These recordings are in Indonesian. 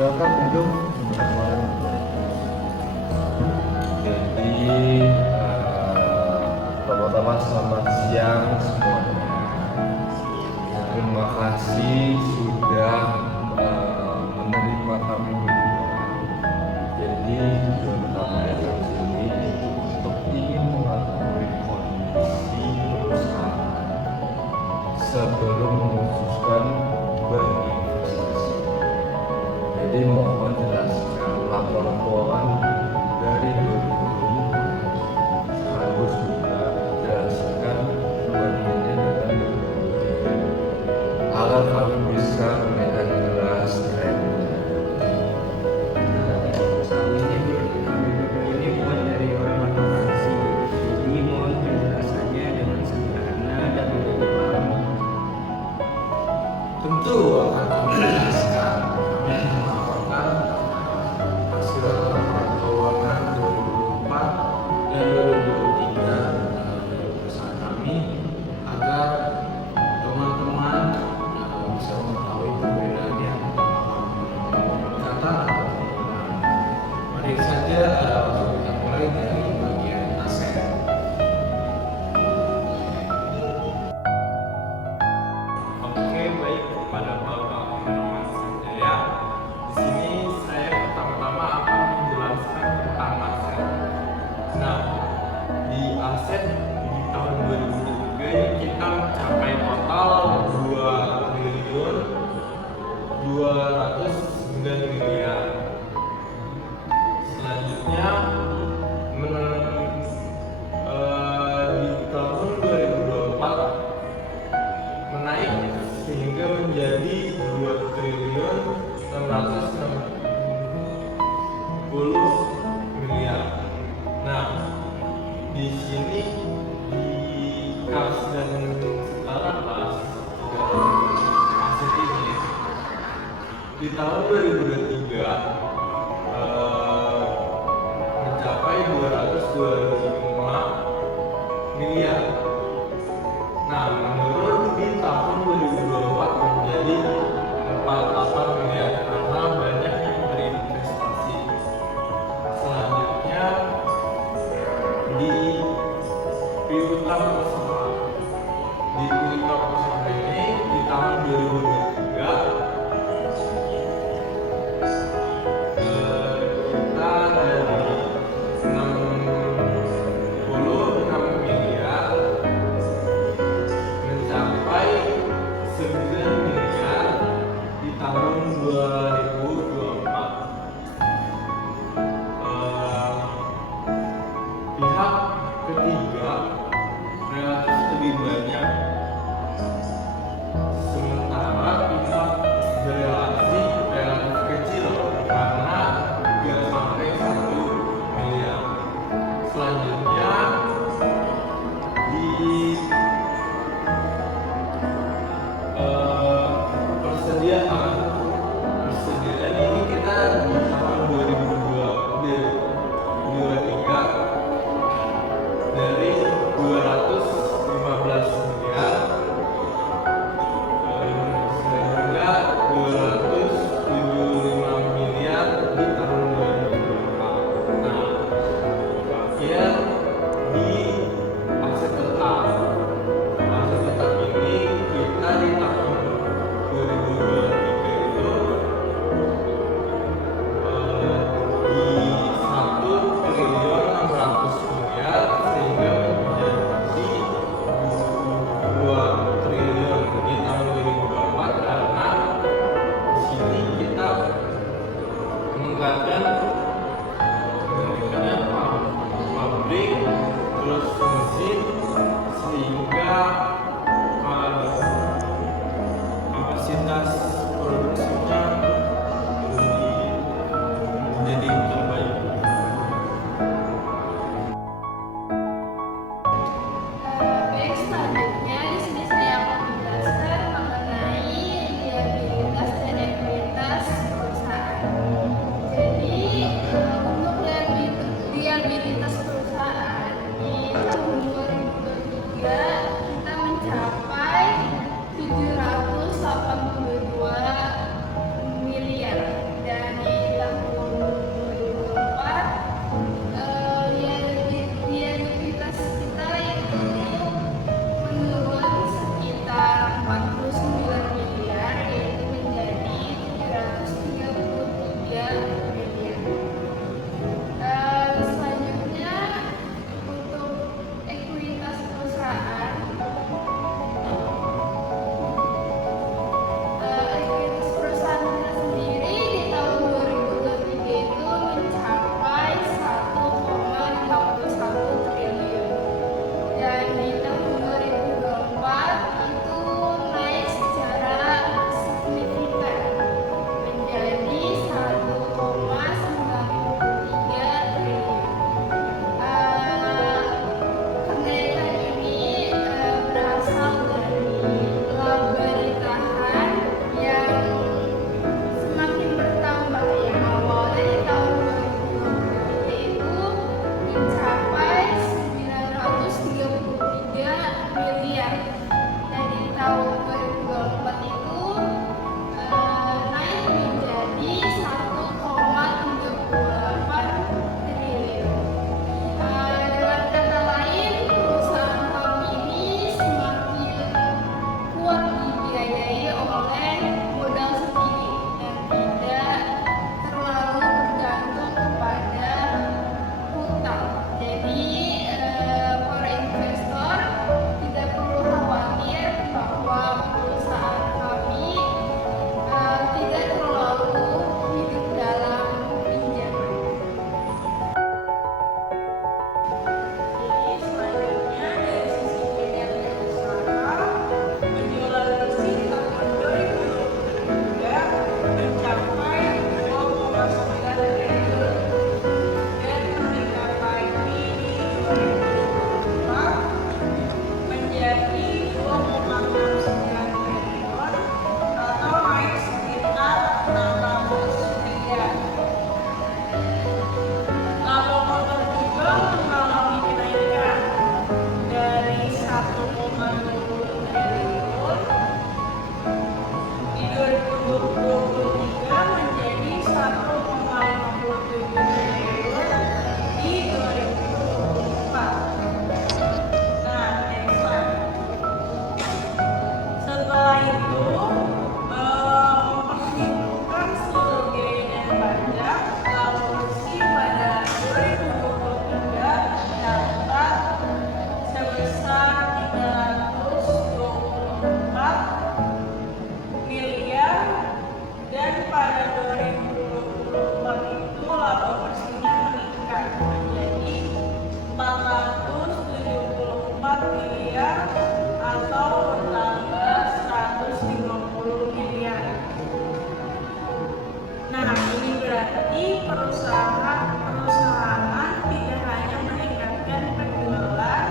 Silakan duduk. Jadi pertama-tama selamat siang semuanya. Terima kasih sudah menerima kami berdua. Jadi tujuan kami datang ke sini untuk ingin mengetahui kondisi perusahaan sebelum memutuskan berinvestasi. Jadi mohon jelaskan laporan keuangan dari Beritum harus juga jelaskan perbandingannya dengan agar kami bisa melihat jelas trennya. Ini bukan dari orang akuntansi, jadi mohon penjelasannya dengan sederhana dan mudah dipahami. Tentu akan kami jelaskan. Kami melaporkan hasil laporan keuangan 2024 dan 2023 dari perusahaan kami agar teman-teman bisa mengetahui perbedaan yang kata atau penggunaan. Mari saja kita mulai dari bagian aset. Oke, baik kepada Bapak Herman Sanjaya. Di sini saya pertama-tama akan menjelaskan tentang aset. Nah, di aset di tahun 2023 ini kita mencapai total 2.209 miliar. Selanjutnya di tahun 2024 menaik sehingga menjadi 2.660 miliar. Nah, di sini di kas dan setara pas aset ini di tahun 2023 mencapai 225 miliar. Nah, menurun di tahun 2024 menjadi 48 miliar karena banyak yang berinvestasi. Selanjutnya di piutang usaha. Di piutang usaha ini di tahun 2023 kita dari 66 miliar mencapai 9 miliar di tahun 2024. Pihak ketiga relatif lebih banyak, sementara pihak berelasi relatif kecil karena 3 sampai 1 miliar. Selanjutnya di persediaan ini kita di tahun 2023 dari 215 miliar atau bertambah 150 miliar. Nah, ini berarti perusahaan tidak hanya meningkatkan penjualan,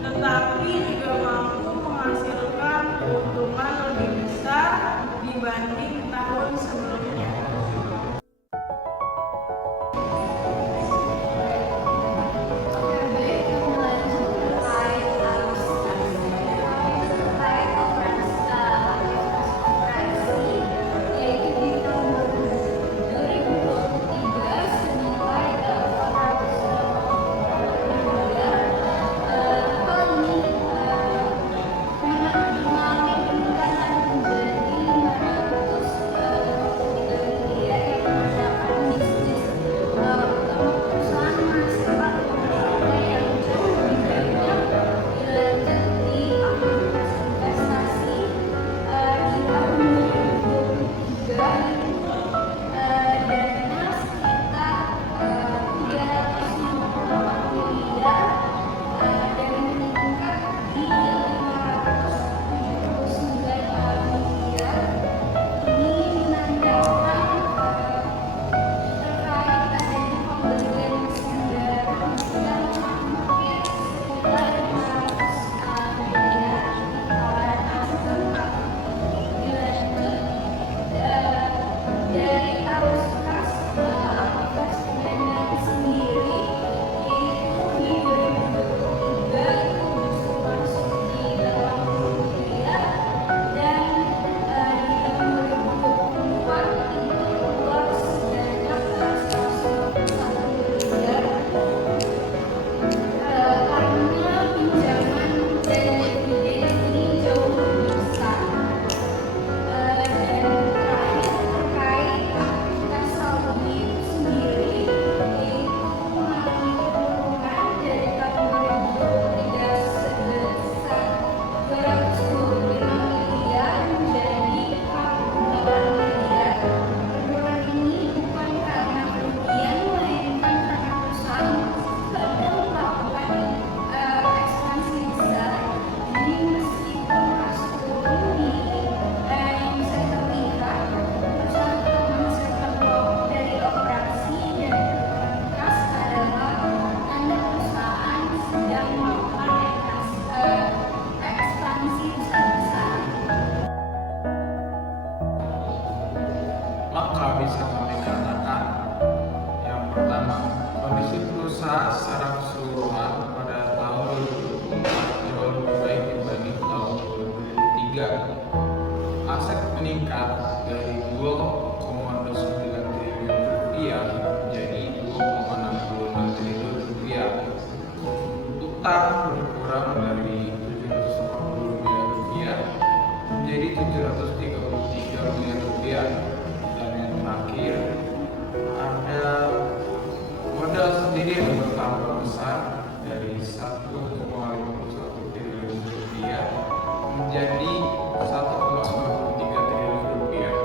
tetapi juga mampu menghasilkan keuntungan lebih besar dibanding tahun sebelumnya. Maka bisa kami katakan, yang pertama, kondisi perusahaan secara keseluruhan pada tahun 2024 jauh lebih baik dibanding tahun 2023. Aset meningkat dari 2,29 triliun rupiah menjadi 2,66 triliun rupiah. Utang berkurang dari 740 miliar rupiah menjadi 733 miliar rupiah. Dan yang terakhir, ada modal sendiri yang bertambah besar dari 1,51 triliun rupiah menjadi 1,93 triliun rupiah.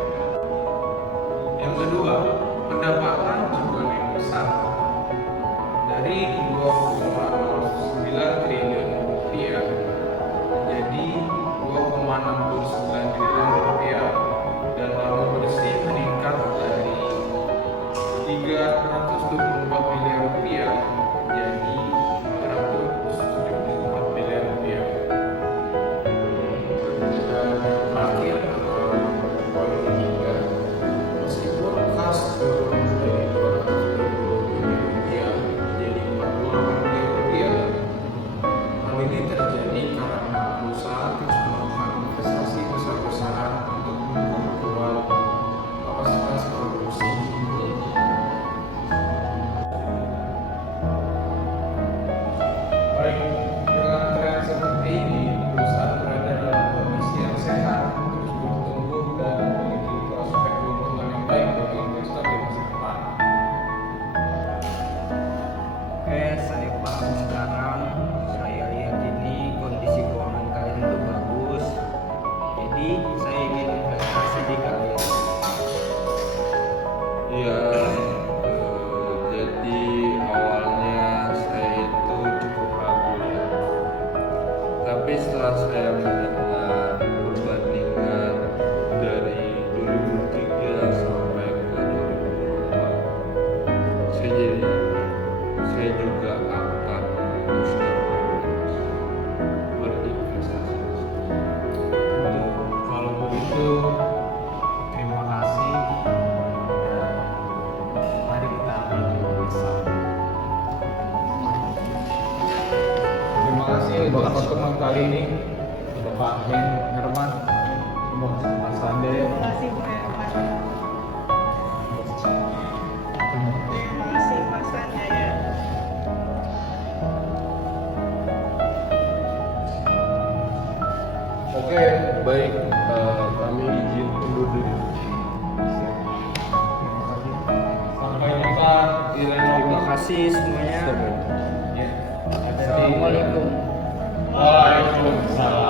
Tapi setelah saya mendengar perbandingan dari 2003 sampai ke 2024, saya juga akan memutuskan berinvestasi. Kalau begitu, terima kasih. Mari kita berdoa bersama. Terima kasih untuk pertemuan kali ini, Bapak Heng Herman, Mas Ande. Terima kasih Bu Herman. Terima kasih Mas Sanjaya. Oke, baik. Kami izin undur diri. Sampai jumpa di lain Terima waktu. kasih semuanya. Ya. Assalamualaikum. Waalaikumsalam.